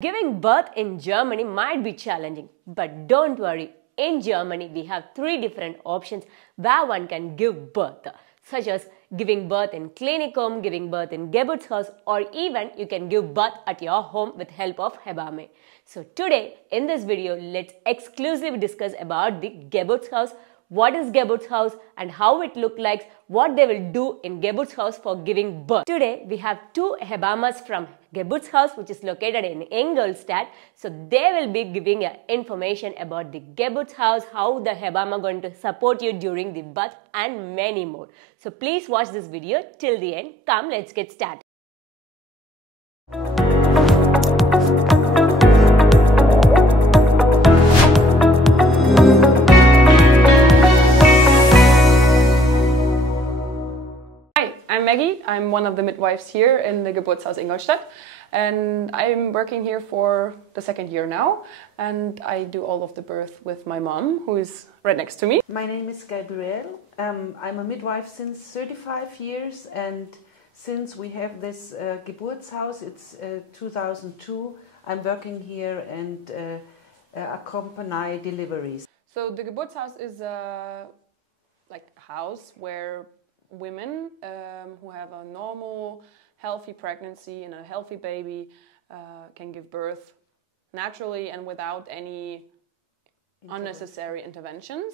Giving birth in Germany might be challenging, but don't worry. In Germany, we have 3 different options where one can give birth, such as giving birth in Klinikum, giving birth in Geburtshaus, or even you can give birth at your home with help of Hebamme. So today, in this video, let's exclusively discuss about the Geburtshaus, what is Geburtshaus and how it looks like, what they will do in Geburtshaus for giving birth. Today, we have 2 Hebammes from Geburtshaus, which is located in Ingolstadt. So they will be giving you information about the Geburtshaus, how the Hebamme are going to support you during the birth and many more. So please watch this video till the end. Come, let's get started. I'm Maggie. I'm one of the midwives here in the Geburtshaus Ingolstadt, and I'm working here for the 2nd year now, and I do all of the birth with my mom, who is right next to me. My name is Gabrielle. I'm a midwife since 35 years, and since we have this Geburtshaus, it's 2002, I'm working here and accompany deliveries. So the Geburtshaus is a house where women who have a normal, healthy pregnancy and a healthy baby can give birth naturally and without any unnecessary interventions.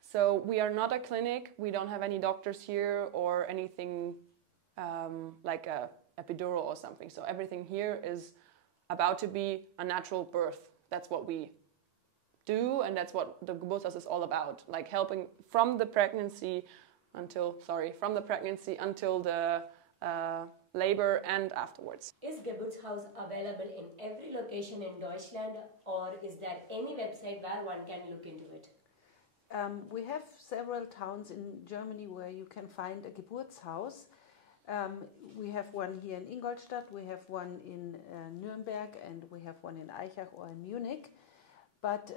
So we are not a clinic, we don't have any doctors here or anything like a epidural or something. So everything here is about to be a natural birth. That's what we do, and that's what the Geburtshaus is all about, like helping from the pregnancy until the labor and afterwards. Is Geburtshaus available in every location in Deutschland, or is there any website where one can look into it? We have several towns in Germany where you can find a Geburtshaus. We have one here in Ingolstadt, we have one in Nuremberg, and we have one in Aichach or in Munich. But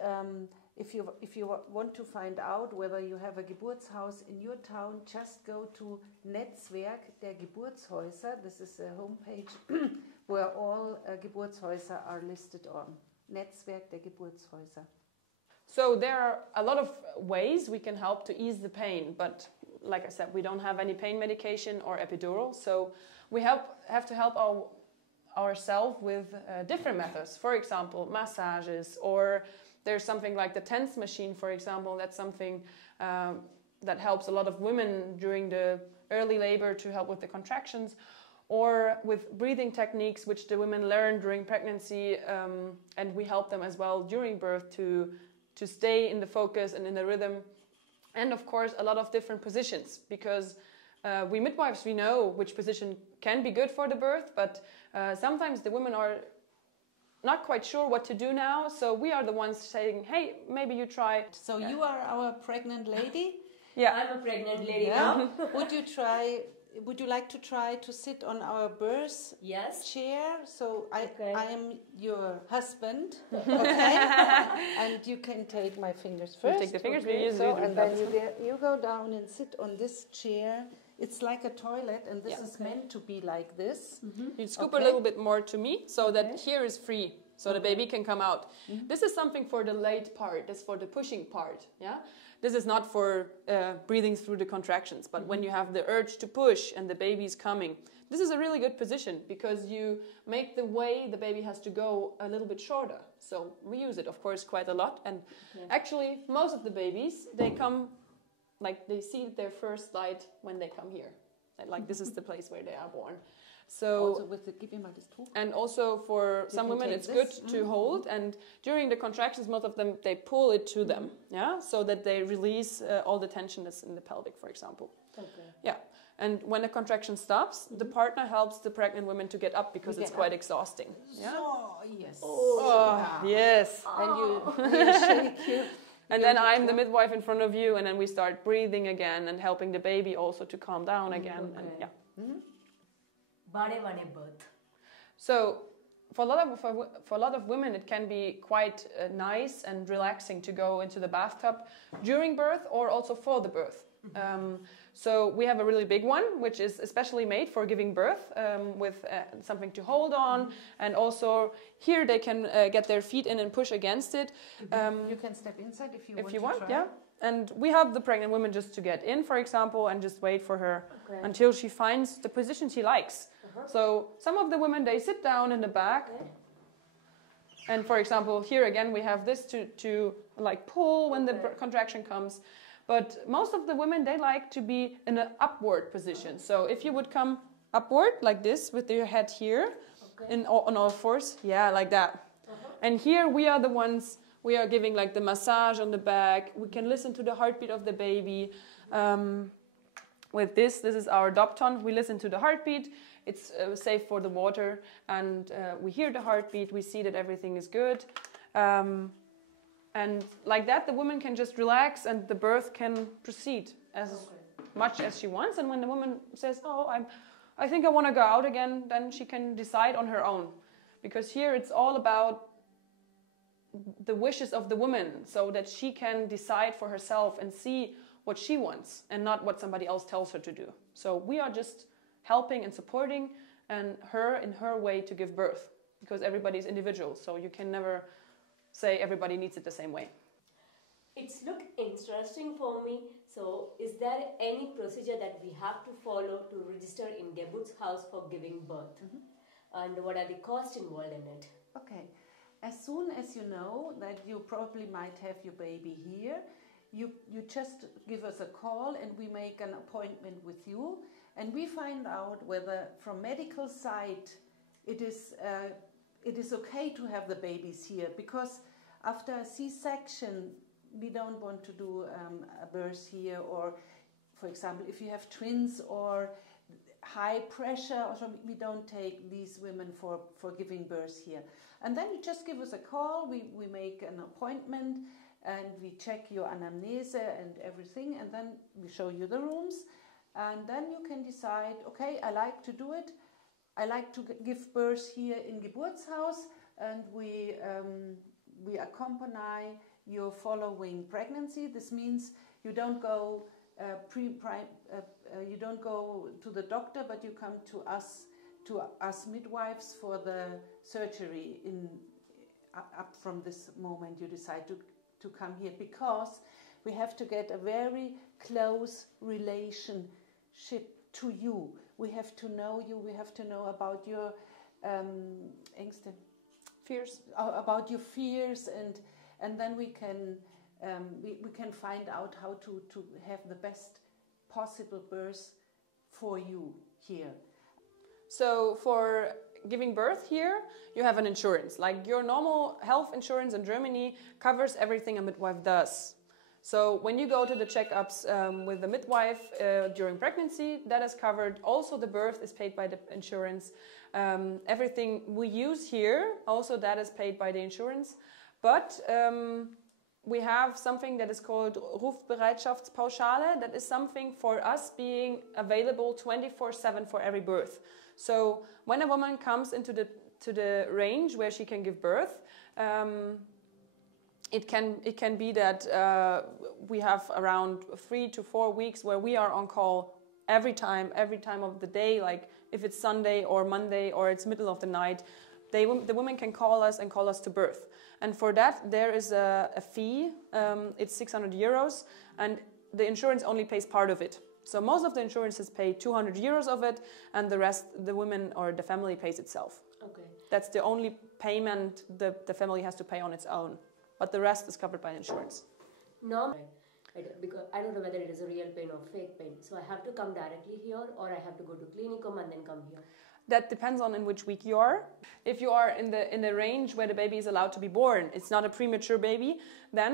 if you want to find out whether you have a Geburtshaus in your town, just go to Netzwerk der Geburtshäuser. This is a homepage where all Geburtshäuser are listed on. Netzwerk der Geburtshäuser. So there are a lot of ways we can help to ease the pain, but like I said, we don't have any pain medication or epidural, so we have to help ourselves with different methods. For example, massages, or there's something like the TENS machine, for example. That's something that helps a lot of women during the early labor to help with the contractions, or with breathing techniques which the women learn during pregnancy, and we help them as well during birth to stay in the focus and in the rhythm. And of course a lot of different positions, because we midwives, we know which position can be good for the birth, but sometimes the women are not quite sure what to do now, so we are the ones saying, hey, maybe you try. So you are our pregnant lady? Yeah. I'm a pregnant lady now. Would you like to try to sit on our birth chair? So I am your husband, okay? And you can take my fingers first. You take the fingers, okay? And then you go down and sit on this chair. It's like a toilet, and this is meant to be like this. You scoop a little bit more to me, so that here is free, so the baby can come out. This is something for the late part, this is for the pushing part, yeah? This is not for breathing through the contractions, but when you have the urge to push and the baby's coming, this is a really good position, because you make the way the baby has to go a little bit shorter. So we use it, of course, quite a lot, and actually most of the babies, they come, like they see their first light when they come here. Like this is the place where they are born. So also with the, give me my and also for some women it's good to hold, and during the contractions most of them they pull it to them, yeah, so that they release all the tension that's in the pelvic, for example. Yeah, and when the contraction stops, the partner helps the pregnant women to get up, because it's quite exhausting. Yeah. Yes. Yes. And you shake you. And then I'm the midwife in front of you, and then we start breathing again and helping the baby also to calm down again. And birth. So for a lot of women, it can be quite nice and relaxing to go into the bathtub during birth or also for the birth. So we have a really big one, which is especially made for giving birth, with something to hold on, and also here they can get their feet in and push against it. You can step inside if you want to try. Yeah. And we help the pregnant women just to get in, for example, and just wait for her until she finds the position she likes. So some of the women, they sit down in the back. And for example, here again, we have this to like pull when the contraction comes. But most of the women, they like to be in an upward position. So if you would come upward like this with your head here on all fours, yeah, like that. And here we are the ones, we are giving like the massage on the back. We can listen to the heartbeat of the baby. With this is our Dopton. We listen to the heartbeat. It's safe for the water, and we hear the heartbeat. We see that everything is good. And like that, the woman can just relax and the birth can proceed as much as she wants. And when the woman says, oh, I think I want to go out again, then she can decide on her own. Because here it's all about the wishes of the woman, so that she can decide for herself and see what she wants and not what somebody else tells her to do. So we are just helping and supporting and her in her way to give birth, because everybody is individual. So you can never say everybody needs it the same way. It's look interesting for me. So is there any procedure that we have to follow to register in Geburtshaus for giving birth? And what are the costs involved in it? Okay. As soon as you know that you probably might have your baby here, you just give us a call and we make an appointment with you, and we find out whether from medical side it is okay to have the babies here, because after a C-section we don't want to do a birth here, or for example if you have twins or high pressure or something, we don't take these women for giving birth here. And then you just give us a call, we make an appointment and we check your anamnese and everything, and then we show you the rooms, and then you can decide, okay, I like to do it, I like to give birth here in Geburtshaus, and we accompany your following pregnancy. This means you don't go you don't go to the doctor, but you come to us midwives for the surgery up from this moment you decide to come here, because we have to get a very close relationship to you. We have to know you, we have to know about your Fears. About your fears, and then we can find out how to have the best possible birth for you here. So for giving birth here, you have an insurance. Like your normal health insurance in Germany covers everything a midwife does. So when you go to the checkups with the midwife during pregnancy, that is covered. Also the birth is paid by the insurance. Everything we use here, also that is paid by the insurance. But we have something that is called Rufbereitschaftspauschale. That is something for us being available 24/7 for every birth. So when a woman comes into the range where she can give birth, it can be that we have around 3 to 4 weeks where we are on call every time of the day. Like if it's Sunday or Monday or it's middle of the night, the women can call us and call us to birth. And for that there is a fee. It's 600 euros, and the insurance only pays part of it. So most of the insurances pay 200 euros of it, and the rest the women or the family pays itself. Okay. That's the only payment the family has to pay on its own. But the rest is covered by insurance. No, because I don't know whether it is a real pain or fake pain. So I have to come directly here, or I have to go to clinicum and then come here. That depends on in which week you are. If you are in the range where the baby is allowed to be born, it's not a premature baby, then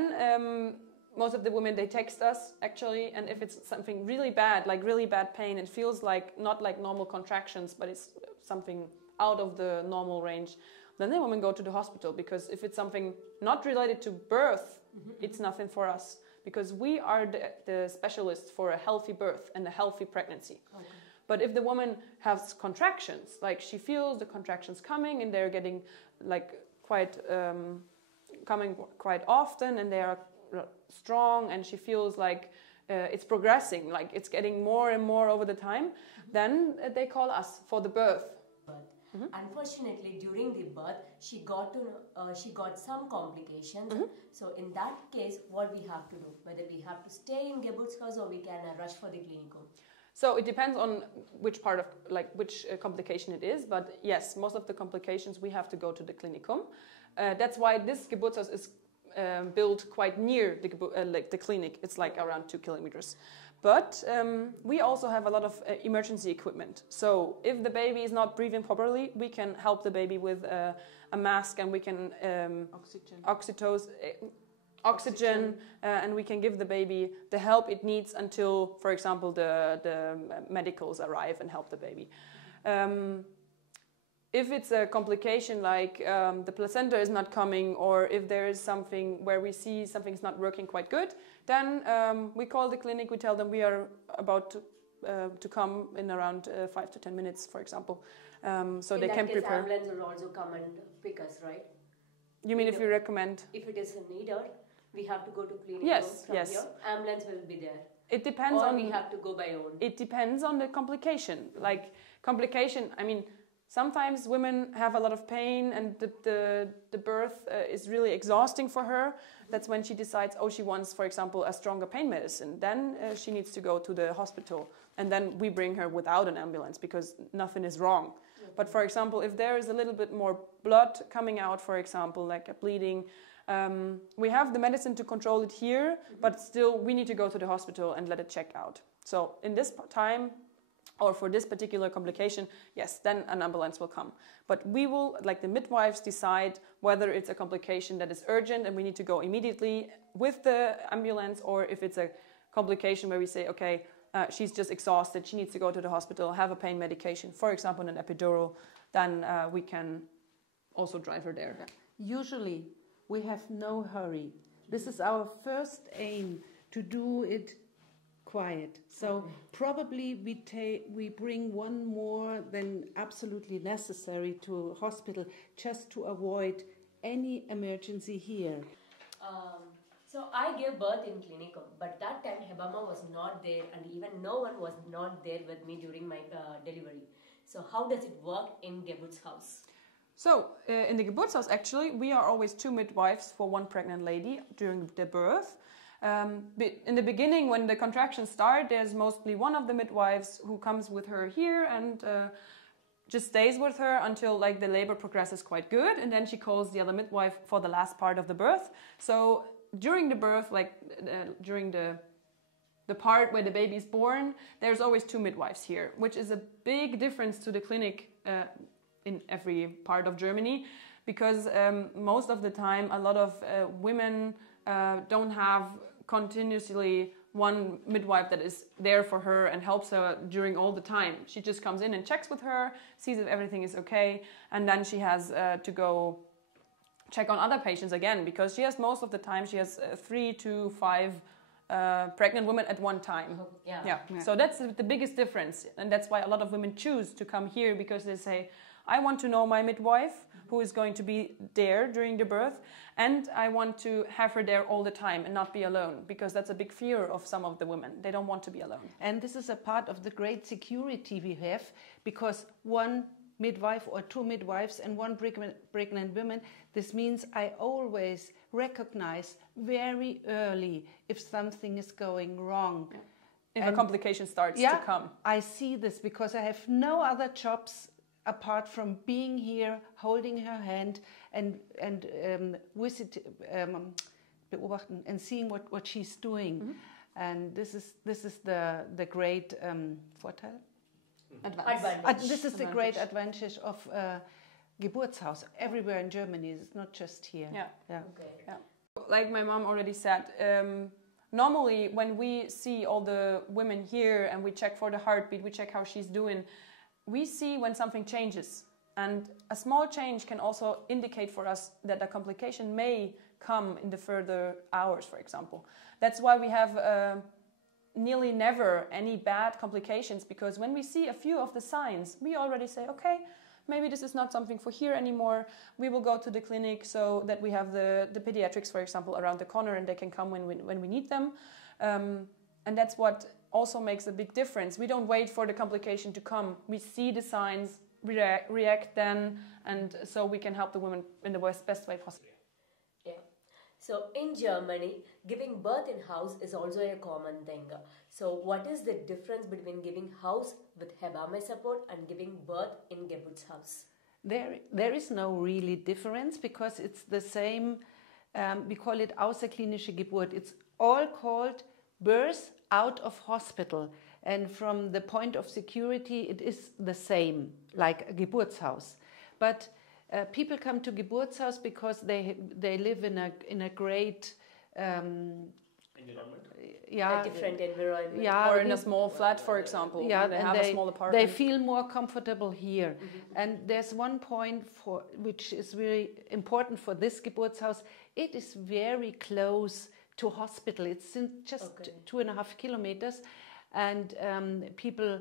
most of the women, they text us actually, and if it's something really bad, like really bad pain, it feels like not like normal contractions, but it's something out of the normal range, then the women go to the hospital, because if it's something not related to birth, it's nothing for us, because we are the specialists for a healthy birth and a healthy pregnancy. Okay. But if the woman has contractions, like she feels the contractions coming and they're getting like coming quite often, and they are strong, and she feels like it's progressing, like it's getting more and more over the time, then they call us for the birth. Unfortunately, during the birth, she got some complications. So in that case, what we have to do? Whether we have to stay in Geburtshaus or we can rush for the clinicum. So it depends on which part of, like which complication it is. But yes, most of the complications we have to go to the clinicum. That's why this Geburtshaus is built quite near the clinic. It's like around 2 kilometers. But we also have a lot of emergency equipment. So if the baby is not breathing properly, we can help the baby with a mask, and we can oxygen, and we can give the baby the help it needs until, for example, the medicals arrive and help the baby. If it's a complication like the placenta is not coming, or if there is something where we see something's not working quite good, then we call the clinic, we tell them we are about to come in around 5 to 10 minutes, for example, so they can prepare. In that case, ambulance will also come and pick us, right? You mean if we recommend? If it is a needer, we have to go to clinic. Yes, from yes. here. Ambulance will be there. It depends or on. we have to go by own. It depends on the complication. Like complication, I mean, sometimes women have a lot of pain, and the birth is really exhausting for her. That's when she decides, oh, she wants, for example, a stronger pain medicine. Then she needs to go to the hospital, and then we bring her without an ambulance because nothing is wrong. But for example, if there is a little bit more blood coming out, for example, like a bleeding, we have the medicine to control it here, but still we need to go to the hospital and let it check out. So in this time, or for this particular complication, yes, then an ambulance will come. But we will, like the midwives, decide whether it's a complication that is urgent and we need to go immediately with the ambulance, or if it's a complication where we say, okay, she's just exhausted, she needs to go to the hospital, have a pain medication, for example, an epidural, then we can also drive her there. Usually, we have no hurry. This is our first aim, to do it quiet. So probably we bring one more than absolutely necessary to hospital, just to avoid any emergency here. So I gave birth in clinicum, but that time Hebamme was not there, and even no one was not there with me during my delivery. So how does it work in Geburtshaus? So in the Geburtshaus, actually, we are always 2 midwives for 1 pregnant lady during the birth. In the beginning, when the contractions start, there's mostly one of the midwives who comes with her here and just stays with her until like the labor progresses quite good, and then she calls the other midwife for the last part of the birth. So during the birth, like during the part where the baby is born, there's always 2 midwives here, which is a big difference to the clinic in every part of Germany, because most of the time a lot of women don't have continuously one midwife that is there for her and helps her during all the time. She just comes in and checks with her, sees if everything is okay, and then she has to go check on other patients again, because she has most of the time she has 3 to 5 pregnant women at one time. Yeah. So that's the biggest difference, and that's why a lot of women choose to come here, because they say, I want to know my midwife who is going to be there during the birth, and I want to have her there all the time and not be alone, because that's a big fear of some of the women. They don't want to be alone. And this is a part of the great security we have, because 1 midwife or 2 midwives and 1 pregnant woman, this means I always recognize very early if something is going wrong. If a complication starts to come. I see this because I have no other jobs apart from being here, holding her hand and beobachten and seeing what she's doing. And this is the great Vorteil. Advantage. This is the great advantage of Geburtshaus everywhere in Germany. It's not just here. Like my mom already said, normally when we see all the women here and we check for the heartbeat, we check how she's doing, we see when something changes. And a small change can also indicate for us that a complication may come in the further hours, for example. That's why we have nearly never any bad complications, because when we see a few of the signs, we already say, okay, maybe this is not something for here anymore. We will go to the clinic, so that we have the pediatrics, for example, around the corner, and they can come when we need them. And that's what also makes a big difference. We don't wait for the complication to come. We see the signs, react then, and so we can help the woman in the best way possible. Yeah. So in Germany, giving birth in house is also a common thing. So what is the difference between giving house with Hebamme support and giving birth in Geburtshaus? There is no really difference because it's the same. We call it außerklinische Geburt. It's all called birth out of hospital, and from the point of security it is the same like a Geburtshaus. But people come to Geburtshaus because they live in a great environment. A different environment. Yeah, or in a small flat, for example. Yeah, they have a small apartment. They feel more comfortable here. And there's one point which is really important for this Geburtshaus. It is very close to hospital. It's just 2.5 kilometers, and people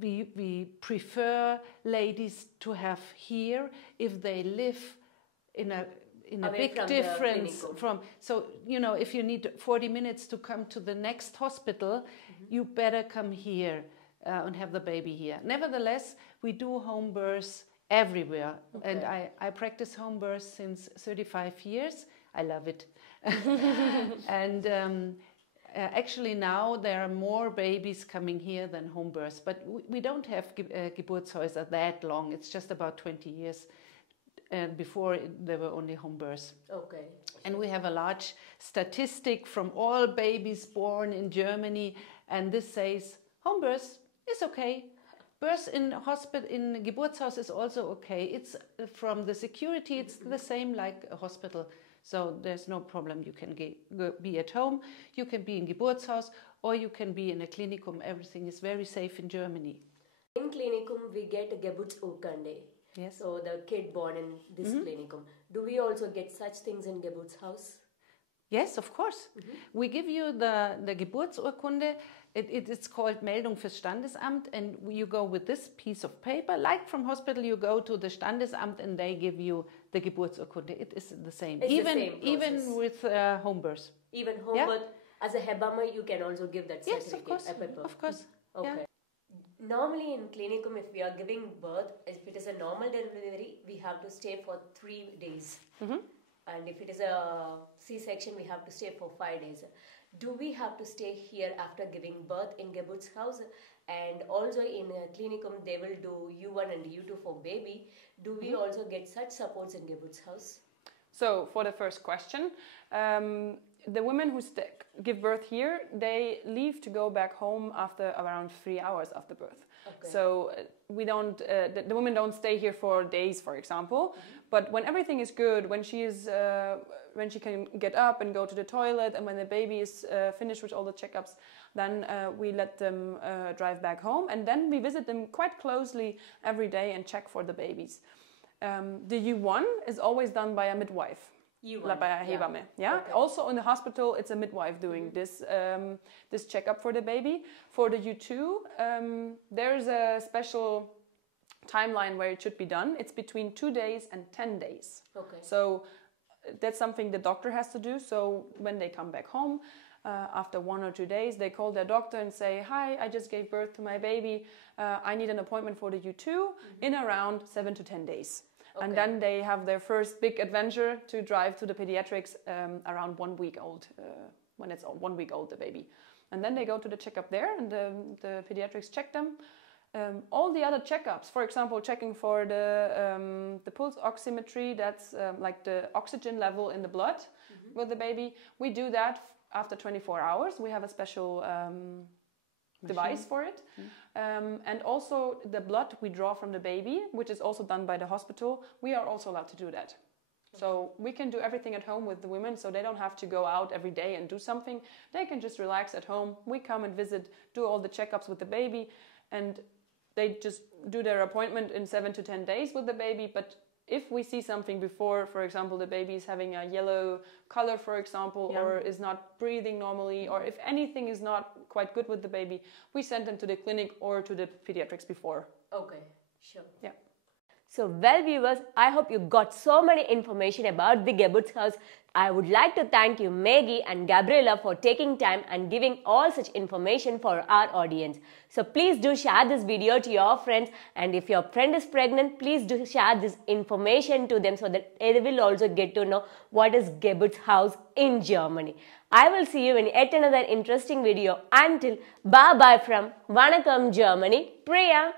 we prefer ladies to have here if they live in a big difference from. So if you need 40 minutes to come to the next hospital, you better come here and have the baby here. Nevertheless, we do home births everywhere, and I practice home births since 35 years. I love it. And actually now there are more babies coming here than home births, but we don't have Geburtshäuser that long. It's just about 20 years, and before there were only home births. Okay. And we have a large statistic from all babies born in Germany, and this says home birth is okay. Birth in hospital, in Geburtshaus is also okay. It's from the security, it's the same like a hospital. So there's no problem. You can be at home, you can be in Geburtshaus, or you can be in a Klinikum. Everything is very safe in Germany. In Klinikum, we get a Geburtsurkunde. Yes. So the kid born in this Klinikum. Do we also get such things in Geburtshaus? Yes, of course. We give you the Geburtsurkunde. It's called Meldung fürs Standesamt, and you go with this piece of paper. Like from hospital, you go to the Standesamt and they give you the Geburtsurkunde. It is the same. It's even with home birth. Even home birth, as a Hebamme, you can also give that certificate. Yes, of course. Of course. Okay. Yeah. Normally in Klinikum, if we are giving birth, if it is a normal delivery, we have to stay for 3 days. And if it is a C-section, we have to stay for 5 days. Do we have to stay here after giving birth in Geburtshaus? And also in Klinikum, they will do U1 and U2 for baby. Do we also get such supports in Geburtshaus? So for the first question, the women who give birth here, they leave to go back home after around 3 hours after birth. Okay. So we don't, the women don't stay here for days, for example. But when everything is good, when she is, when she can get up and go to the toilet, and when the baby is finished with all the checkups, then we let them drive back home, and then we visit them quite closely every day and check for the babies. The U1 is always done by a midwife. By a Hebamme. Yeah. Okay. Also in the hospital, it's a midwife doing this this checkup for the baby. For the U2, there's a special timeline where it should be done. It's between 2 days and 10 days. Okay. So that's something the doctor has to do. So when they come back home, after 1 or 2 days, they call their doctor and say, "Hi, I just gave birth to my baby. I need an appointment for the U2 in around 7 to 10 days." Okay. And then they have their first big adventure to drive to the pediatrics around 1 week old, when it's 1 week old, the baby. And then they go to the checkup there, and the pediatrics check them. All the other checkups, for example, checking for the pulse oximetry, that's like the oxygen level in the blood with the baby. We do that after 24 hours. We have a special device for it. And also the blood we draw from the baby, which is also done by the hospital, we are also allowed to do that. So we can do everything at home with the women, so they don't have to go out every day and do something. They can just relax at home. We come and visit, do all the checkups with the baby, and they just do their appointment in 7 to 10 days with the baby. But if we see something before, for example, the baby is having a yellow color, for example, or is not breathing normally, or if anything is not quite good with the baby, we send them to the clinic or to the pediatrics before. Okay, sure. Yeah. So well viewers, I hope you got so many information about the Geburtshaus. I would like to thank you Maggie and Gabriela for taking time and giving all such information for our audience. So please do share this video to your friends, and if your friend is pregnant, please do share this information to them so that they will also get to know what is Geburtshaus in Germany. I will see you in yet another interesting video. Until bye bye from Vanakkam, Germany, Priya.